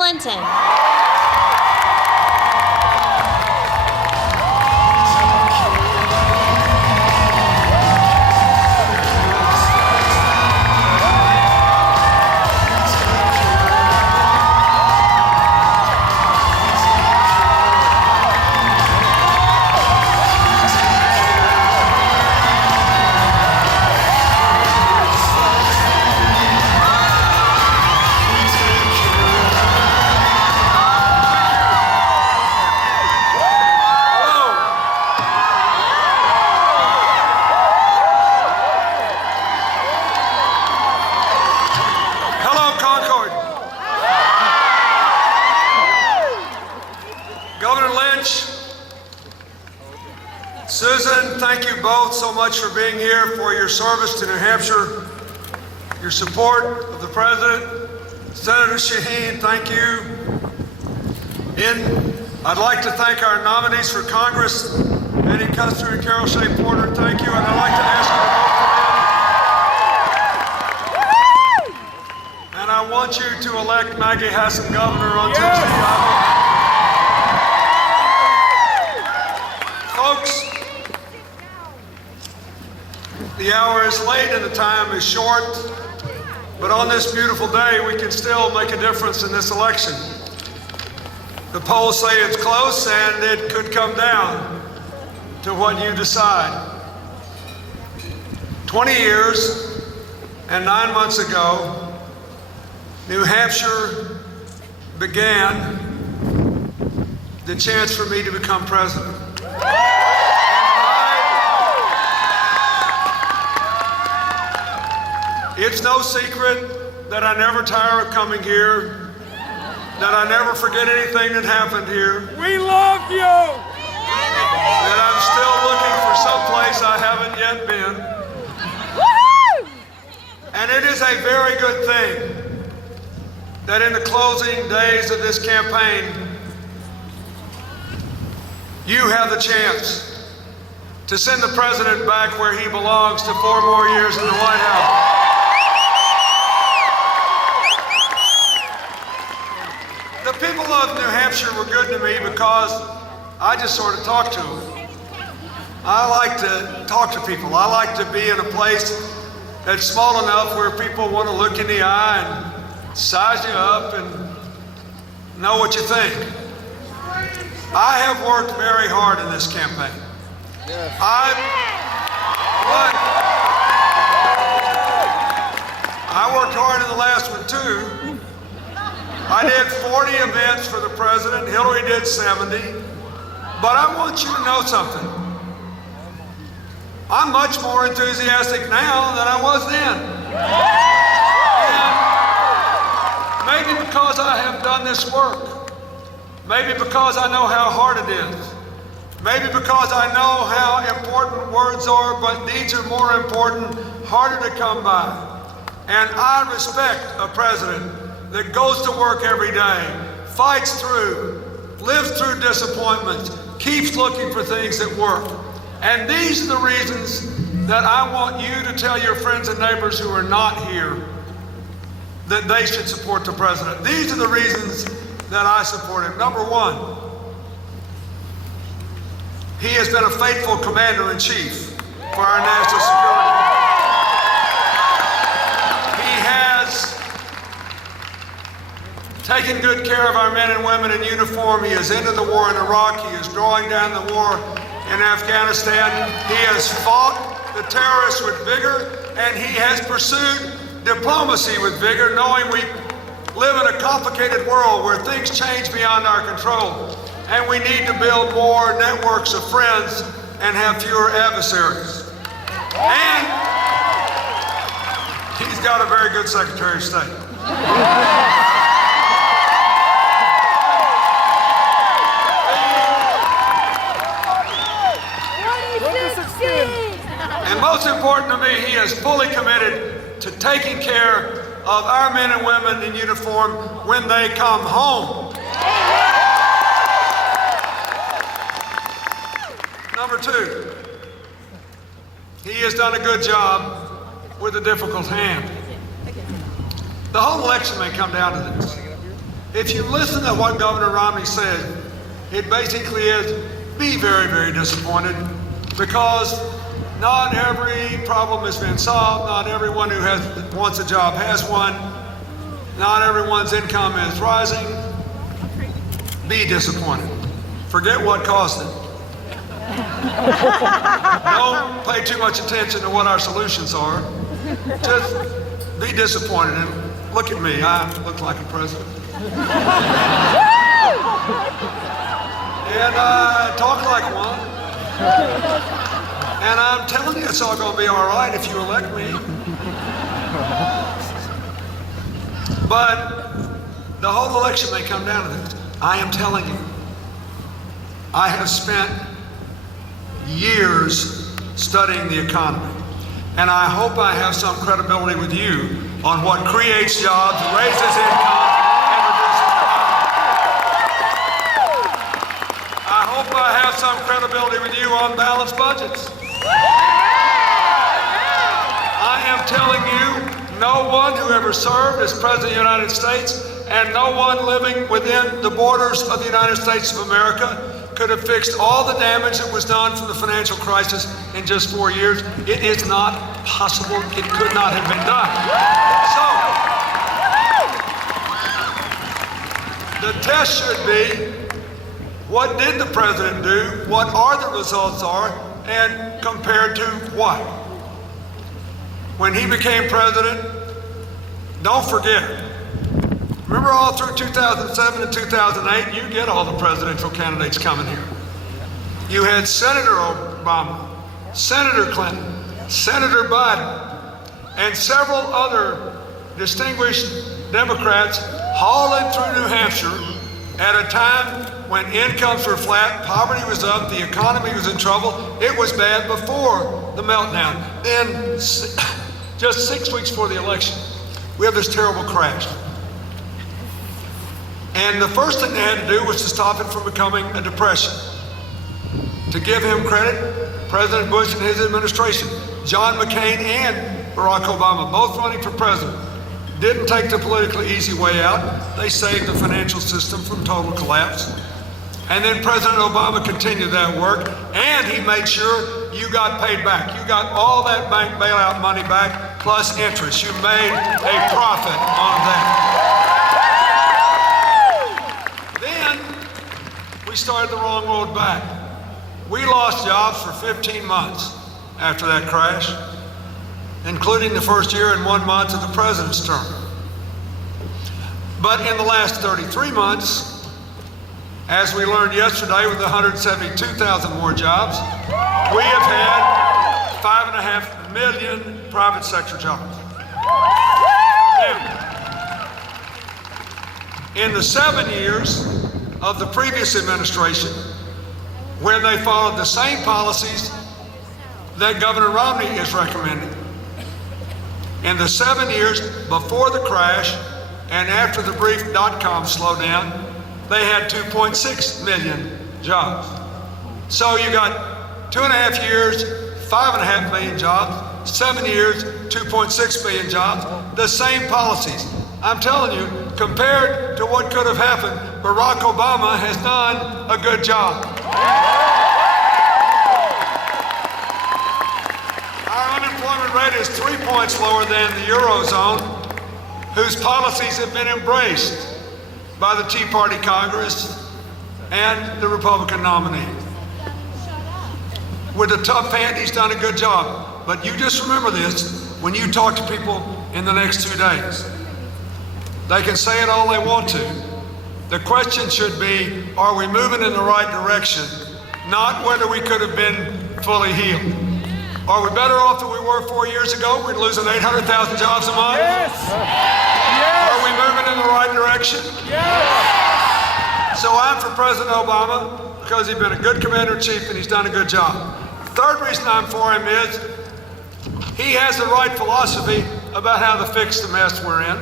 Clinton. Susan, thank you both so much for being here, for your service to New Hampshire, your support of the President. Senator Shaheen, thank you. I'd like to thank our nominees for Congress, Eddie Custer and Carol Shea Porter, thank you. And I'd like to ask you to vote for them. And I want you to elect Maggie Hassan governor on Tuesday. Folks, the hour is late and the time is short, but on this beautiful day, we can still make a difference in this election. The polls say it's close and it could come down to what you decide. 20 years and 9 months ago, New Hampshire began the chance for me to become president. It's no secret that I never tire of coming here, that I never forget anything that happened here. We love you! That I'm still looking for someplace I haven't yet been. And it is a very good thing that in the closing days of this campaign, you have the chance to send the president back where he belongs to 4 more years in the White House. The people of New Hampshire were good to me because I just sort of talked to them. I like to talk to people. I like to be in a place that's small enough where people want to look in the eye and size you up and know what you think. I have worked very hard in this campaign. Yes. I worked hard in the last one too. I did 40 events for the president. Hillary did 70. But I want you to know something. I'm much more enthusiastic now than I was then. And maybe because I have done this work. Maybe because I know how hard it is. Maybe because I know how important words are, but deeds are more important, harder to come by. And I respect a president that goes to work every day, fights through, lives through disappointments, keeps looking for things that work. And these are the reasons that I want you to tell your friends and neighbors who are not here that they should support the president. These are the reasons that I support him. Number one, he has been a faithful commander-in-chief for our national security. Taking good care of our men and women in uniform. He has ended the war in Iraq. He is drawing down the war in Afghanistan. He has fought the terrorists with vigor, and he has pursued diplomacy with vigor, knowing we live in a complicated world where things change beyond our control, and we need to build more networks of friends and have fewer adversaries. And he's got a very good Secretary of State. And most important to me, he is fully committed to taking care of our men and women in uniform when they come home. Number two, he has done a good job with a difficult hand. The whole election may come down to this. If you listen to what Governor Romney said, it basically is, be very, very disappointed, because not every problem has been solved. Not everyone who wants a job has one. Not everyone's income is rising. Be disappointed. Forget what caused it. Don't pay too much attention to what our solutions are. Just be disappointed. And look at me, I look like a president. And I talk like one. And I'm telling you, it's all going to be all right if you elect me. But the whole election may come down to this. I am telling you, I have spent years studying the economy, and I hope I have some credibility with you on what creates jobs, raises income, and reduces poverty. I hope I have some credibility with you on balanced budgets. I am telling you, no one who ever served as President of the United States and no one living within the borders of the United States of America could have fixed all the damage that was done from the financial crisis in just 4 years. It is not possible. It could not have been done. So, the test should be, what did the president do? What are the results are? And compared to what? When he became president, don't forget, remember all through 2007 and 2008, you get all the presidential candidates coming here. You had Senator Obama, Senator Clinton, Senator Biden, and several other distinguished Democrats hauling through New Hampshire at a time when incomes were flat, poverty was up, the economy was in trouble. It was bad before the meltdown. Then, just 6 weeks before the election, we have this terrible crash. And the first thing they had to do was to stop it from becoming a depression. To give him credit, President Bush and his administration, John McCain and Barack Obama, both running for president, didn't take the politically easy way out. They saved the financial system from total collapse. And then President Obama continued that work, and he made sure you got paid back. You got all that bank bailout money back, plus interest. You made a profit on that. Then we started the wrong road back. We lost jobs for 15 months after that crash, including the first year and 1 month of the president's term. But in the last 33 months, as we learned yesterday with 172,000 more jobs, we have had 5.5 million private sector jobs. Now, in the 7 years of the previous administration, when they followed the same policies that Governor Romney is recommending, in the 7 years before the crash and after the brief dot-com slowdown, they had 2.6 million jobs. So you got 2.5 years, 5.5 million jobs, 7 years, 2.6 million jobs, the same policies. I'm telling you, compared to what could have happened, Barack Obama has done a good job. Our unemployment rate is 3 points lower than the Eurozone, whose policies have been embraced by the Tea Party Congress and the Republican nominee. With a tough hand, he's done a good job. But you just remember this when you talk to people in the next 2 days. They can say it all they want to. The question should be, are we moving in the right direction? Not whether we could have been fully healed. Are we better off than we were 4 years ago? We're losing 800,000 jobs a month. Yes. Yes. Are we moving in the right direction? Yes. So I'm for President Obama because he's been a good commander-in-chief and he's done a good job. Third reason I'm for him is he has the right philosophy about how to fix the mess we're in.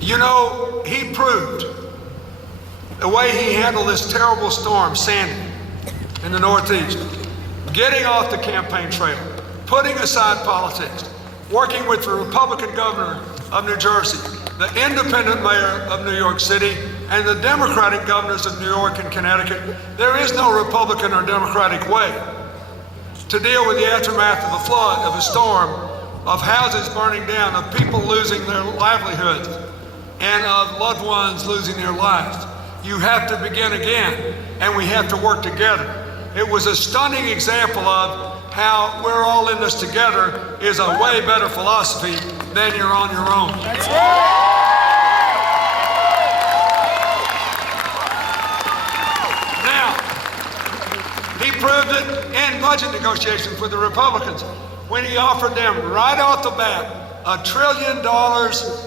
You know, he proved the way he handled this terrible storm, Sandy, in the Northeast, getting off the campaign trail, putting aside politics, working with the Republican governor of New Jersey, the independent mayor of New York City, and the Democratic governors of New York and Connecticut. There is no Republican or Democratic way to deal with the aftermath of a flood, of a storm, of houses burning down, of people losing their livelihoods, and of loved ones losing their lives. You have to begin again, and we have to work together. It was a stunning example of how we're all in this together is a way better philosophy than you're on your own. That's right. Now, he proved it in budget negotiations with the Republicans when he offered them right off the bat $1 trillion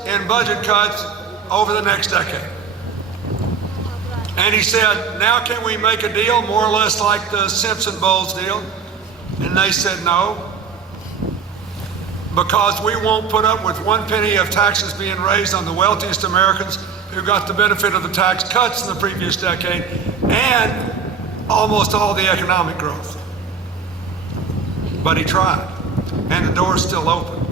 in budget cuts over the next decade. And he said, now can we make a deal more or less like the Simpson Bowles deal? And they said no, because we won't put up with 1 penny of taxes being raised on the wealthiest Americans who got the benefit of the tax cuts in the previous decade and almost all the economic growth. But he tried, and the door is still open.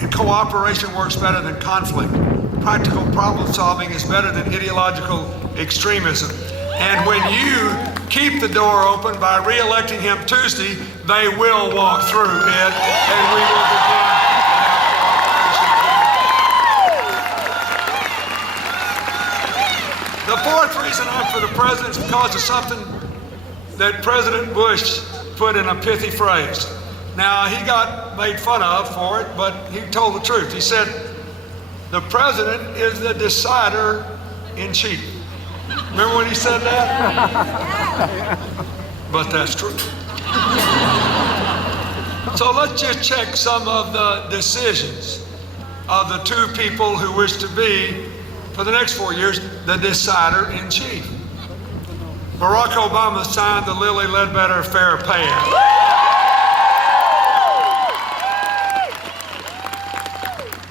And cooperation works better than conflict. Practical problem solving is better than ideological extremism. And when you keep the door open by re-electing him Tuesday, they will walk through it, and we will begin cooperation again. The fourth reason I'm for the president is because of something that President Bush put in a pithy phrase. Now, he got made fun of for it, but he told the truth. He said, the president is the decider in chief. Remember when he said that? But that's true. So let's just check some of the decisions of the two people who wish to be, for the next 4 years, the decider in chief. Barack Obama signed the Lilly Ledbetter Fair Pay Act.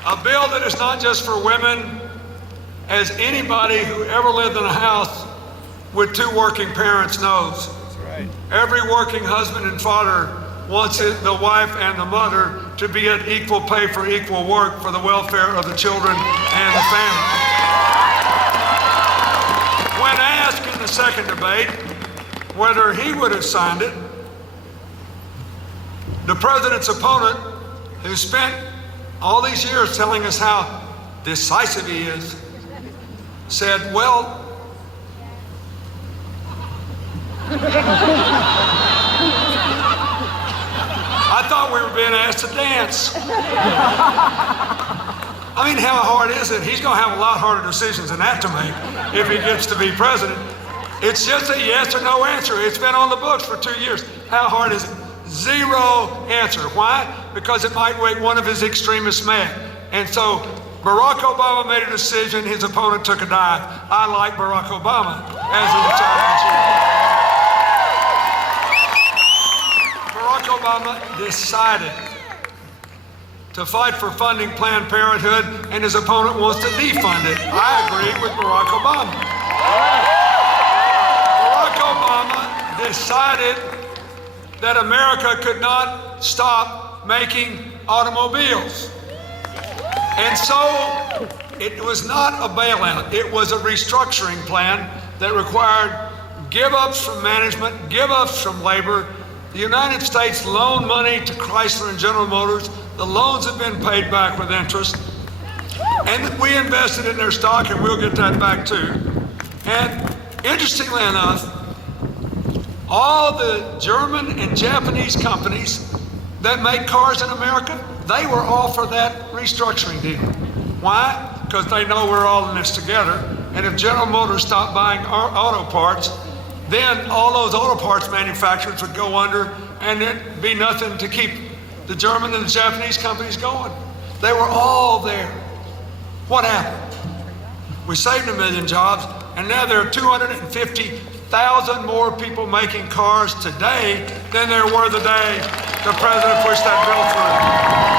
A bill that is not just for women, as anybody who ever lived in a house with 2 working parents knows. That's right. Every Every working husband and father wants the wife and the mother to be at equal pay for equal work for the welfare of the children and the family. When asked in the second debate whether he would have signed it, the president's opponent, who spent all these years telling us how decisive he is, said, well, I thought we were being asked to dance. I mean, how hard is it? He's going to have a lot harder decisions than that to make if he gets to be president. It's just a yes or no answer. It's been on the books for 2 years. How hard is it? Zero answer. Why? Because it might make one of his extremists mad. And so Barack Obama made a decision, his opponent took a dive. I like Barack Obama as the decider in chief. Barack Obama decided to fight for funding Planned Parenthood, and his opponent wants to defund it. I agree with Barack Obama. Barack Obama decided that America could not stop making automobiles. And so it was not a bailout, it was a restructuring plan that required give-ups from management, give-ups from labor. The United States loaned money to Chrysler and General Motors. The loans have been paid back with interest. And we invested in their stock, and we'll get that back too. And interestingly enough, all the German and Japanese companies that make cars in America, they were all for that restructuring deal. Why? Because they know we're all in this together. And if General Motors stopped buying our auto parts, then all those auto parts manufacturers would go under, and there'd be nothing to keep the German and the Japanese companies going. They were all there. What happened? We saved 1 million jobs, and now there are 250,000 more people making cars today than there were the day the president pushed that bill through.